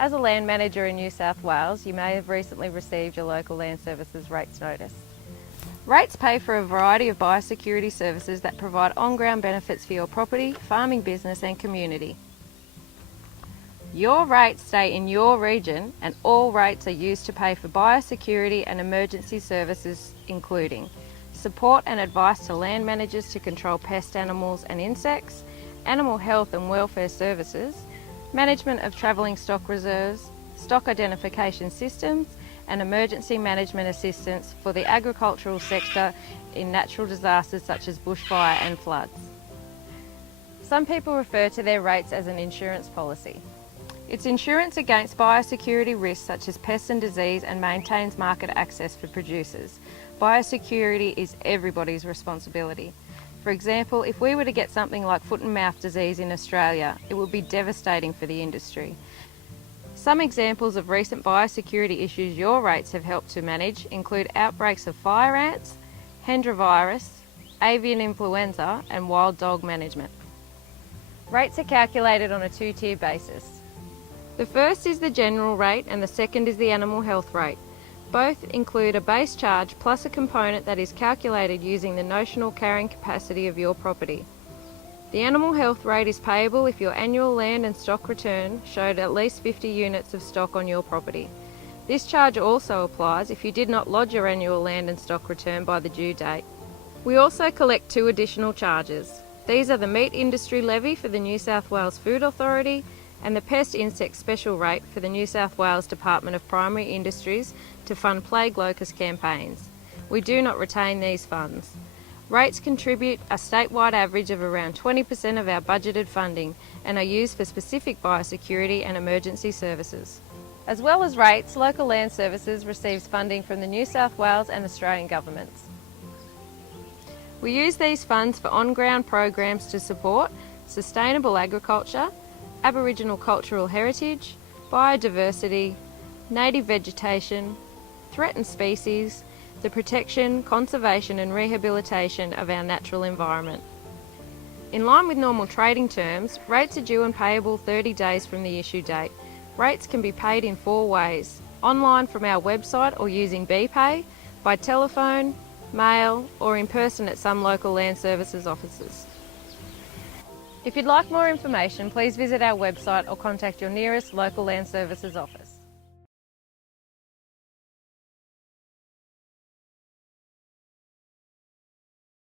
As a land manager in New South Wales, you may have recently received your local land services rates notice. Rates pay for a variety of biosecurity services that provide on-ground benefits for your property, farming business and community. Your rates stay in your region, and all rates are used to pay for biosecurity and emergency services, including support and advice to land managers to control pest animals and insects, animal health and welfare services, management of travelling stock reserves, stock identification systems, and emergency management assistance for the agricultural sector in natural disasters such as bushfire and floods. Some people refer to their rates as an insurance policy. It's insurance against biosecurity risks such as pest and disease, and maintains market access for producers. Biosecurity is everybody's responsibility. For example, if we were to get something like foot and mouth disease in Australia, it would be devastating for the industry. Some examples of recent biosecurity issues your rates have helped to manage include outbreaks of fire ants, Hendra virus, avian influenza and wild dog management. Rates are calculated on a two-tier basis. The first is the general rate and the second is the animal health rate. Both include a base charge plus a component that is calculated using the notional carrying capacity of your property. The animal health rate is payable if your annual land and stock return showed at least 50 units of stock on your property. This charge also applies if you did not lodge your annual land and stock return by the due date. We also collect two additional charges. These are the meat industry levy for the New South Wales Food Authority and the pest insect special rate for the New South Wales Department of Primary Industries to fund plague locust campaigns. We do not retain these funds. Rates contribute a statewide average of around 20% of our budgeted funding and are used for specific biosecurity and emergency services. As well as rates, Local Land Services receives funding from the New South Wales and Australian governments. We use these funds for on-ground programs to support sustainable agriculture, Aboriginal cultural heritage, biodiversity, native vegetation, threatened species, the protection, conservation and rehabilitation of our natural environment. In line with normal trading terms, rates are due and payable 30 days from the issue date. Rates can be paid in 4 ways: online from our website or using BPay, by telephone, mail or in person at some local land services offices. If you'd like more information, please visit our website or contact your nearest local land services office.